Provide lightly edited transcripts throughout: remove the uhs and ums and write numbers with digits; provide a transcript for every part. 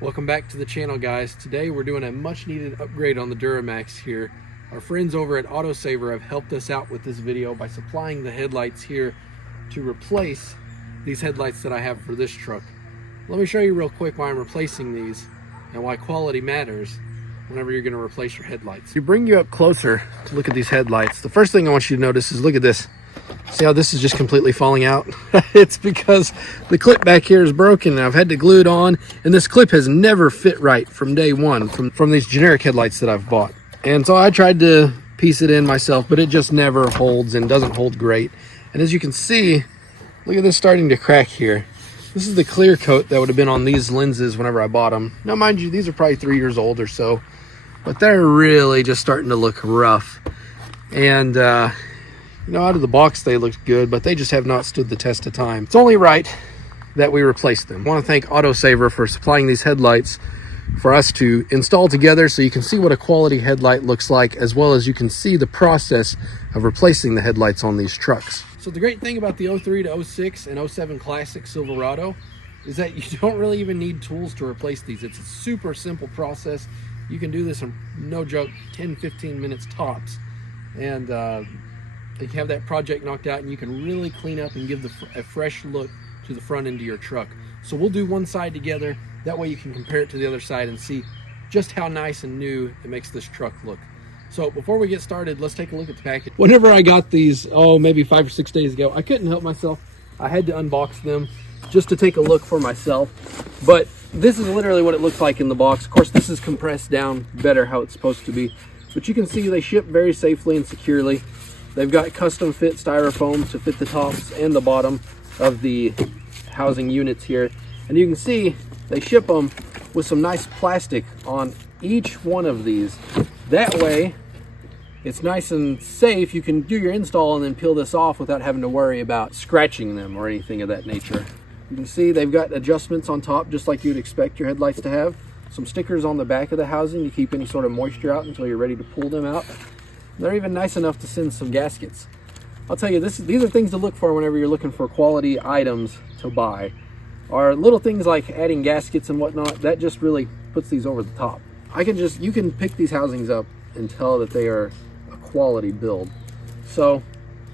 Welcome back to the channel, guys. Today we're doing a much needed upgrade on the Duramax here. Our friends over at Autosaver have helped us out with this video by supplying the headlights here to replace these headlights that I have for this truck. Let me show you real quick why I'm replacing these and why quality matters whenever you're going to replace your headlights. To bring you up closer to look at these headlights, the first thing I want you to notice is look at this. See how this is just completely falling out? It's because the clip back here is broken and I've had to glue it on, and this clip has never fit right from day one from these generic headlights that I've bought. And so I tried to piece it in myself, but it just never holds and doesn't hold great. And as you can see, look at this starting to crack here. This is the clear coat that would have been on these lenses whenever I bought them. Now mind you, these are probably 3 years old or so, but they're really just starting to look rough. And you know, out of the box they looked good, but they just have not stood the test of time. It's only right that we replace them. I want to thank Autosaver for supplying these headlights for us to install together so you can see what a quality headlight looks like, as well as you can see the process of replacing the headlights on these trucks. So the great thing about the 03 to 06 and 07 Classic Silverado is that you don't really even need tools to replace these. It's a super simple process. You can do this in, no joke, 10-15 minutes tops, and you can have that project knocked out, and you can really clean up and give a fresh look to the front end of your truck. So we'll do one side together. That way you can compare it to the other side and see just how nice and new it makes this truck look. So before we get started, let's take a look at the package. Whenever I got these, maybe 5 or 6 days ago, I couldn't help myself. I had to unbox them just to take a look for myself. But this is literally what it looks like in the box. Of course, this is compressed down better how it's supposed to be. But you can see they ship very safely and securely. They've got custom fit styrofoam to fit the tops and the bottom of the housing units here. And you can see they ship them with some nice plastic on each one of these. That way, it's nice and safe. You can do your install and then peel this off without having to worry about scratching them or anything of that nature. You can see they've got adjustments on top just like you'd expect your headlights to have. Some stickers on the back of the housing to keep any sort of moisture out until you're ready to pull them out. They're even nice enough to send some gaskets. I'll tell you, these are things to look for whenever you're looking for quality items to buy. Are little things like adding gaskets and whatnot, that just really puts these over the top. You can pick these housings up and tell that they are a quality build. So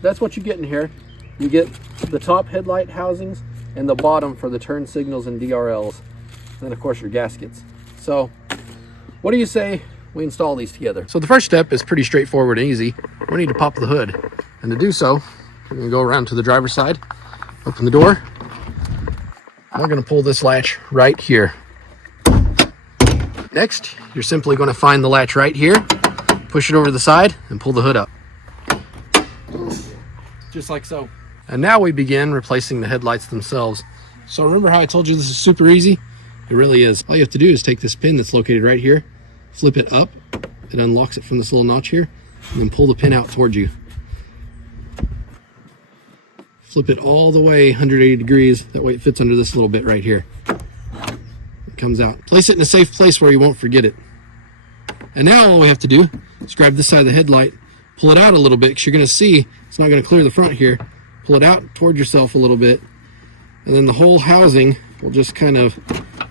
that's what you get in here. You get the top headlight housings and the bottom for the turn signals and DRLs. And then of course your gaskets. So what do you say we install these together? So the first step is pretty straightforward and easy. We need to pop the hood. And to do so, we're gonna go around to the driver's side, open the door. We're gonna pull this latch right here. Next, you're simply gonna find the latch right here, push it over to the side and pull the hood up. Just like so. And now we begin replacing the headlights themselves. So remember how I told you this is super easy? It really is. All you have to do is take this pin that's located right here, flip it up, it unlocks it from this little notch here, and then pull the pin out towards you. Flip it all the way 180 degrees, that way it fits under this little bit right here. It comes out. Place it in a safe place where you won't forget it. And now all we have to do is grab this side of the headlight, pull it out a little bit, because you're going to see it's not going to clear the front here. Pull it out toward yourself a little bit, and then the whole housing will just kind of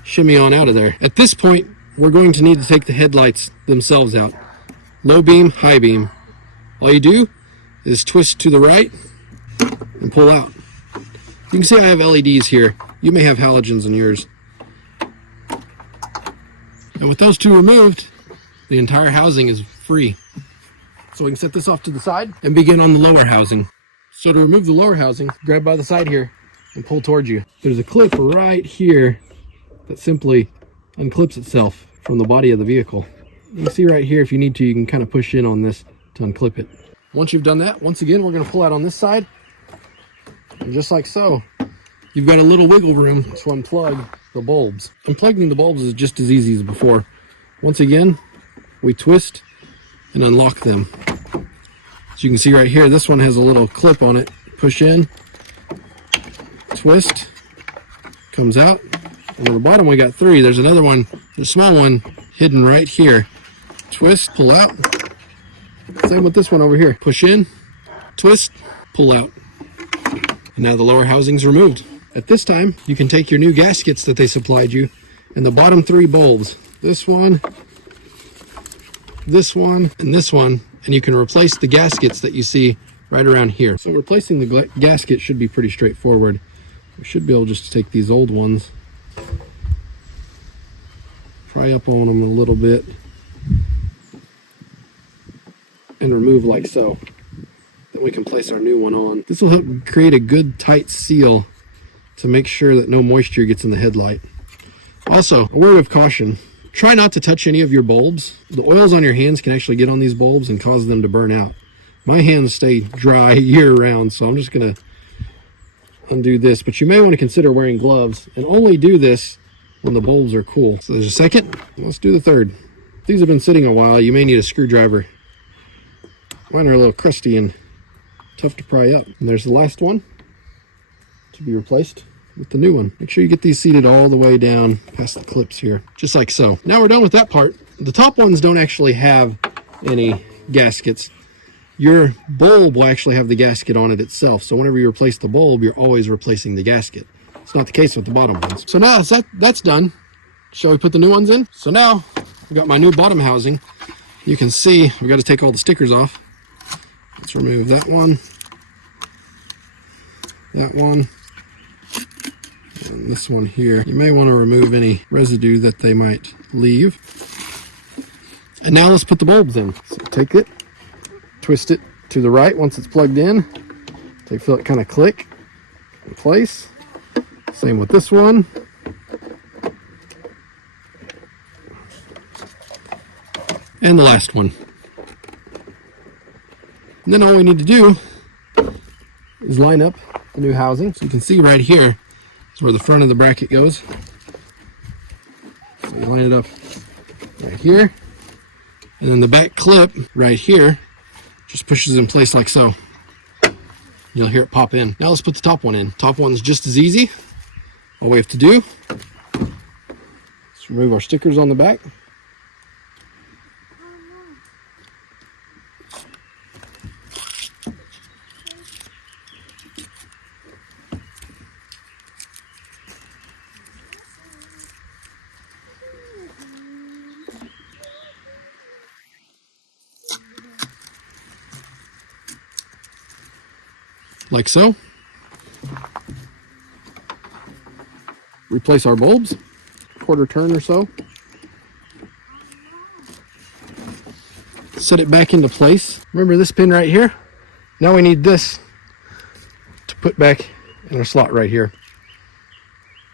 shimmy on out of there. At this point, we're going to need to take the headlights themselves out. Low beam, high beam. All you do is twist to the right and pull out. You can see I have LEDs here. You may have halogens in yours. And with those two removed, the entire housing is free. So we can set this off to the side and begin on the lower housing. So to remove the lower housing, grab by the side here and pull towards you. There's a clip right here that simply unclips itself from the body of the vehicle. You can see right here, if you need to, you can kind of push in on this to unclip it. Once you've done that, once again, we're going to pull out on this side. And just like so, you've got a little wiggle room to unplug the bulbs. Unplugging the bulbs is just as easy as before. Once again, we twist and unlock them. As you can see right here, this one has a little clip on it. Push in, twist, comes out. And on the bottom we got 3. There's another one, the small one, hidden right here. Twist, pull out. Same with this one over here. Push in, twist, pull out. And now the lower housing's removed. At this time, you can take your new gaskets that they supplied you And the bottom 3 bulbs, this one, and this one, and you can replace the gaskets that you see right around here. So replacing the gasket should be pretty straightforward. We should be able just to take these old ones, pry up on them a little bit, and remove like so. Then we can place our new one on. This will help create a good tight seal to make sure that no moisture gets in the headlight. Also, a word of caution, try not to touch any of your bulbs. The oils on your hands can actually get on these bulbs and cause them to burn out. My hands stay dry year round, so I'm just gonna undo this, but you may want to consider wearing gloves and only do this when the bulbs are cool. So there's a second, let's do the third. These have been sitting a while, you may need a screwdriver. Mine are a little crusty and tough to pry up. And there's the last one to be replaced with the new one. Make sure you get these seated all the way down past the clips here, just like so. Now we're done with that part. The top ones don't actually have any gaskets. Your bulb will actually have the gasket on it itself. So whenever you replace the bulb, you're always replacing the gasket. It's not the case with the bottom ones. So now that's done. Shall we put the new ones in? So now I've got my new bottom housing. You can see we've got to take all the stickers off. Let's remove that one, and this one here. You may want to remove any residue that they might leave. And now let's put the bulbs in. So take it, twist it to the right once it's plugged in. So you feel it kind of click in place. Same with this one. And the last one. And then all we need to do is line up the new housing. So you can see right here is where the front of the bracket goes. So you line it up right here. And then the back clip right here just pushes in place like so. You'll hear it pop in. Now let's put the top one in. Top one's just as easy. All we have to do is remove our stickers on the back. Like so. Replace our bulbs, quarter turn or so. Set it back into place. Remember this pin right here? Now we need this to put back in our slot right here.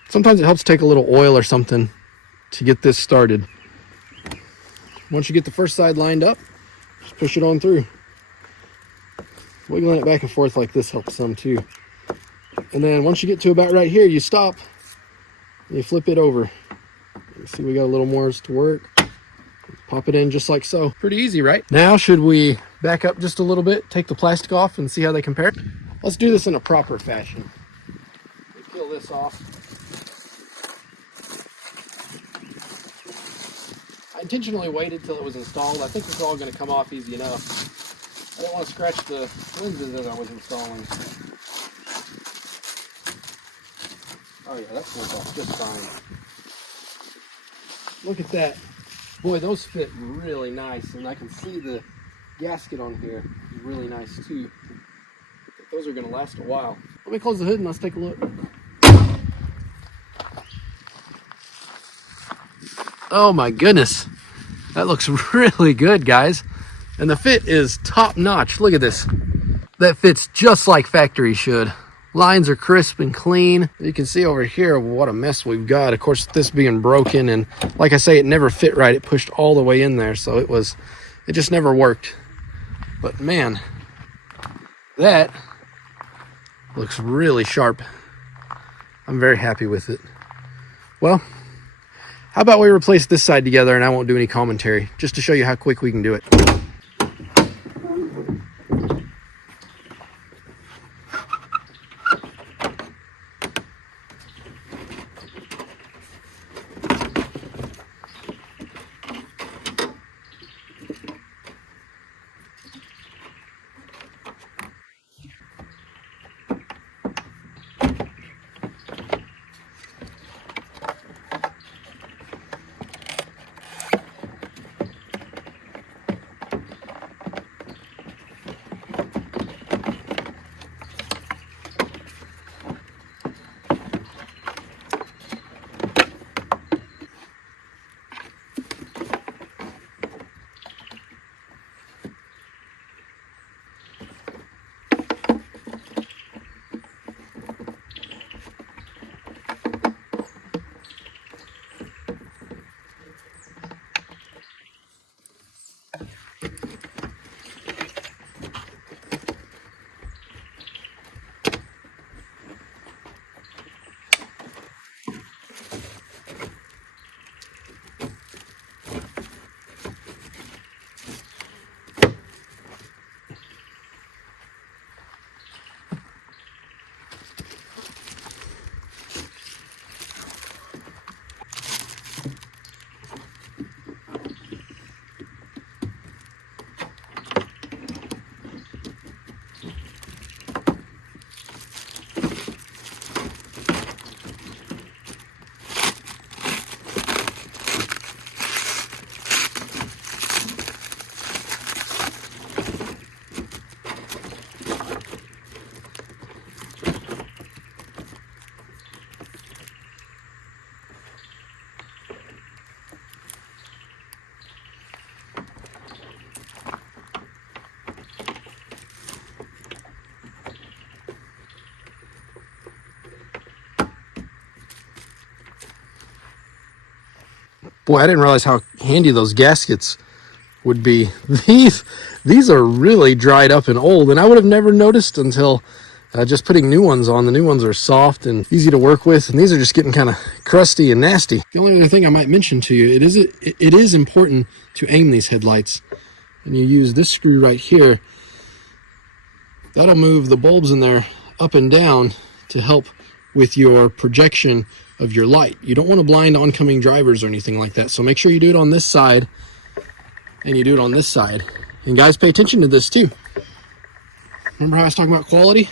Sometimes it helps take a little oil or something to get this started. Once you get the first side lined up, just push it on through. Wiggling it back and forth like this helps some too. And then once you get to about right here, you stop and you flip it over. You see we got a little more to work. Pop it in just like so. Pretty easy, right? Now should we back up just a little bit, take the plastic off and see how they compare? Let's do this in a proper fashion. Peel this off. I intentionally waited till it was installed. I think it's all going to come off easy enough. I didn't want to scratch the lenses that I was installing. Oh yeah, that's worked off just fine. Look at that. Boy, those fit really nice, and I can see the gasket on here is really nice too. Those are going to last a while. Let me close the hood and let's take a look. Oh my goodness. That looks really good, guys. And the fit is top notch. Look at this. That fits just like factory should. Lines are crisp and clean. You can see over here what a mess we've got. Of course, this being broken, and like I say, it never fit right. It pushed all the way in there, so it just never worked. But man, that looks really sharp. I'm very happy with it. Well, how about we replace this side together and I won't do any commentary, just to show you how quick we can do it. Boy, I didn't realize how handy those gaskets would be. These are really dried up and old, and I would have never noticed until just putting new ones on. The new ones are soft and easy to work with, and these are just getting kind of crusty and nasty. The only other thing I might mention to you, it is important to aim these headlights, and you use this screw right here. That'll move the bulbs in there up and down to help with your projection of your light. You don't want to blind oncoming drivers or anything like that, so make sure you do it on this side and you do it on this side. And guys, pay attention to this too. Remember how I was talking about quality?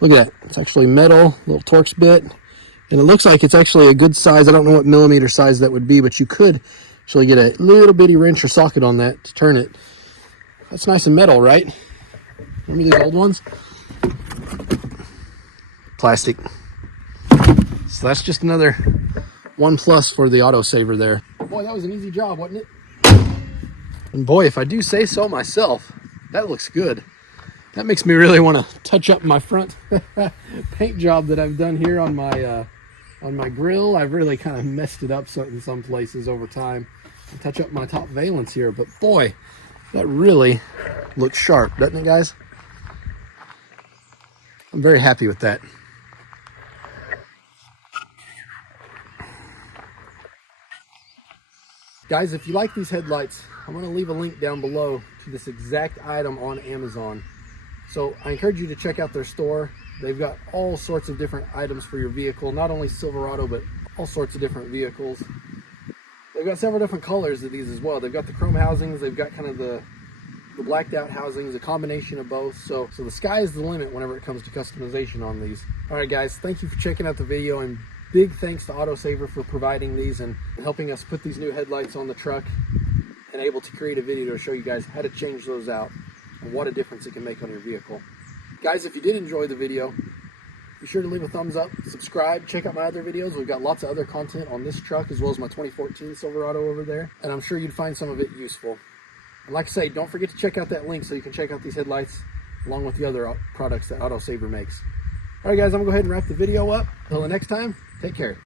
Look at that. It's actually metal, little Torx bit. And it looks like it's actually a good size. I don't know what millimeter size that would be, but you could actually get a little bitty wrench or socket on that to turn it. That's nice and metal, right? Remember these old ones? Plastic. So that's just another 1+ for the Autosaver there. Boy, that was an easy job, wasn't it? And boy, if I do say so myself, that looks good. That makes me really want to touch up my front paint job that I've done here on my grill. I've really kind of messed it up in some places over time. I'll touch up my top valence here, but boy, that really looks sharp, doesn't it, guys? I'm very happy with that. Guys, if you like these headlights, I'm going to leave a link down below to this exact item on Amazon. So I encourage you to check out their store. They've got all sorts of different items for your vehicle, not only Silverado, but all sorts of different vehicles. They've got several different colors of these as well. They've got the chrome housings, they've got kind of the blacked out housings, a combination of both. So the sky is the limit whenever it comes to customization on these. All right, guys, thank you for checking out the video, and big thanks to Autosaver for providing these and helping us put these new headlights on the truck and able to create a video to show you guys how to change those out and what a difference it can make on your vehicle. Guys, if you did enjoy the video, be sure to leave a thumbs up, subscribe, check out my other videos. We've got lots of other content on this truck as well as my 2014 Silverado over there, and I'm sure you'd find some of it useful. And like I say, don't forget to check out that link so you can check out these headlights along with the other products that Autosaver makes. All right, guys, I'm going to go ahead and wrap the video up. Until the next time, take care.